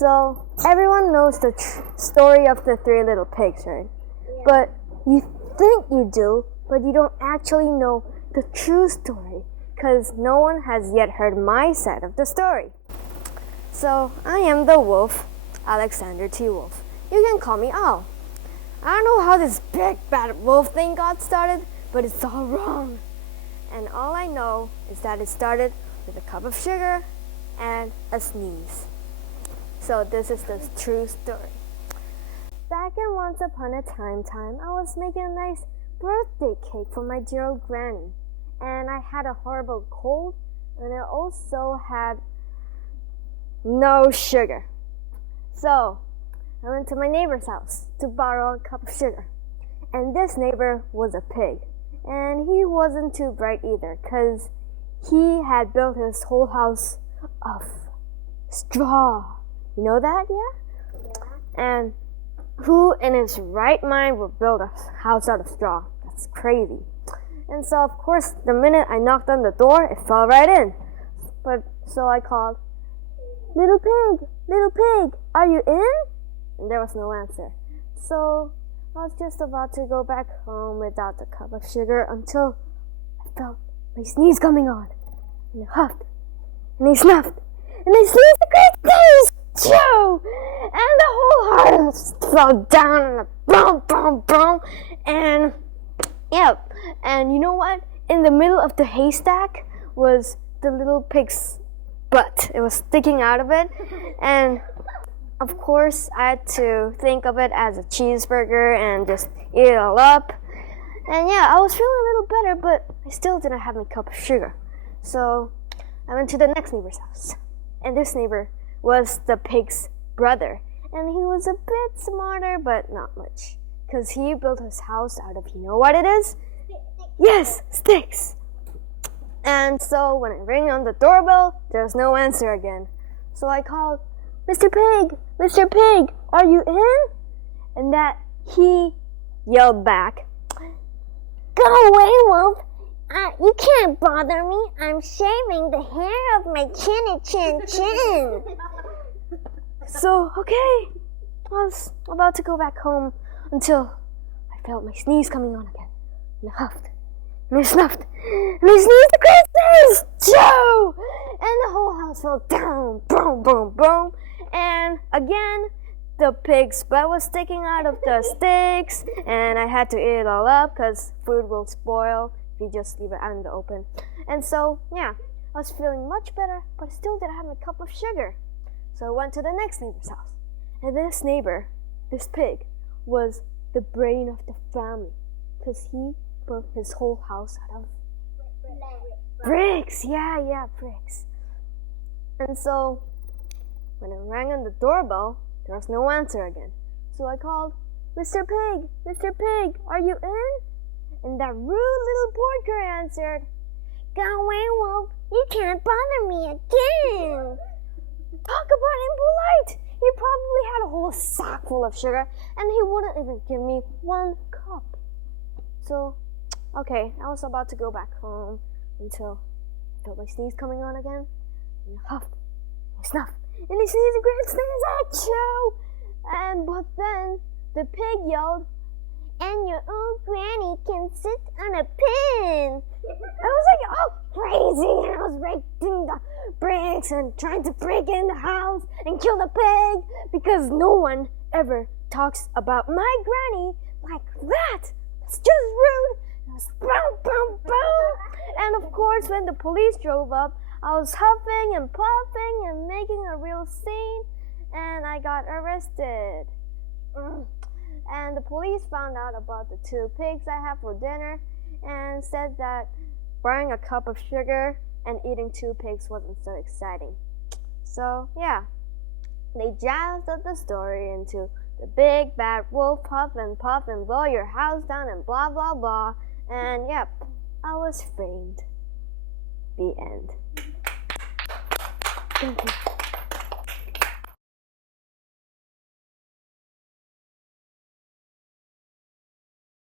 So, everyone knows the story of the three little pigs, right? Yeah. But you think you do, but you don't actually know the true story because no one has yet heard my side of the story. So, I am the wolf, Alexander T. Wolf. You can call me Al. I don't know how this big bad wolf thing got started, but it's all wrong. And all I know is that it started with a cup of sugar and a sneeze. So this is the true story. Back in once upon a time, I was making a nice birthday cake for my dear old granny. And I had a horrible cold, and I also had no sugar. So I went to my neighbor's house to borrow a cup of sugar. And this neighbor was a pig. And he wasn't too bright either, because he had built his whole house of straw. You know that, yeah? And who in his right mind would build a house out of straw? That's crazy. And so, of course, the minute I knocked on the door, it fell right in. So I called, little pig, are you in? And there was no answer. So I was just about to go back home without the cup of sugar until I felt my sneeze coming on. And I huffed, and I snuffed, and I sneezed a great sneeze! Choo! And the whole house fell down and boom, boom, boom. And yep. And you know what? In the middle of the haystack was the little pig's butt. It was sticking out of it. And of course, I had to think of it as a cheeseburger and just eat it all up. And yeah, I was feeling a little better, but I still didn't have my cup of sugar. So I went to the next neighbor's house. And this neighbor was the pig's brother. And he was a bit smarter, but not much. Because he built his house out of, you know what it is? Yes, sticks. And so when I rang on the doorbell, there was no answer again. So I called, Mr. Pig, are you in? And that he yelled back, go away, Wolf. You can't bother me. I'm shaving the hair of my chin. So, okay. I was about to go back home until I felt my sneeze coming on again. And I huffed, and I snuffed, and I sneezed a great sneeze! Joe! And the whole house fell down. Boom, boom, boom. And again, the pig's butt was sticking out of the sticks, and I had to eat it all up because food will spoil if you just leave it out in the open. And so, yeah, I was feeling much better, but I still didn't have my cup of sugar. So I went to the next neighbor's house. And this neighbor, this pig, was the brain of the family because he built his whole house out of bricks. Yeah, bricks. And so when I rang on the doorbell, there was no answer again. So I called, Mr. Pig, are you in? And that rude little porker answered, go away, Wolf. You can't bother me again. Talk about impolite. He probably had a whole sack full of sugar, and he wouldn't even give me one cup. So, okay, I was about to go back home until I felt my sneeze coming on again. And I huffed, I snuffed, and I sneezed a great sneeze, achoo! But then the pig yelled, and your old granny can sit on a pin. I was like, oh, crazy, and I was breaking the bricks and trying to break in the house and kill the pig because no one ever talks about my granny like that. It's just rude. It was boom, boom, boom. And of course, when the police drove up, I was huffing and puffing and making a real scene, and I got arrested. And the police found out about the two pigs I had for dinner and said that buying a cup of sugar and eating two pigs wasn't so exciting. So, yeah, they jazzed up the story into the big bad wolf huff and puff and blow your house down and blah, blah, blah. And, yep, I was framed. The end. Thank you.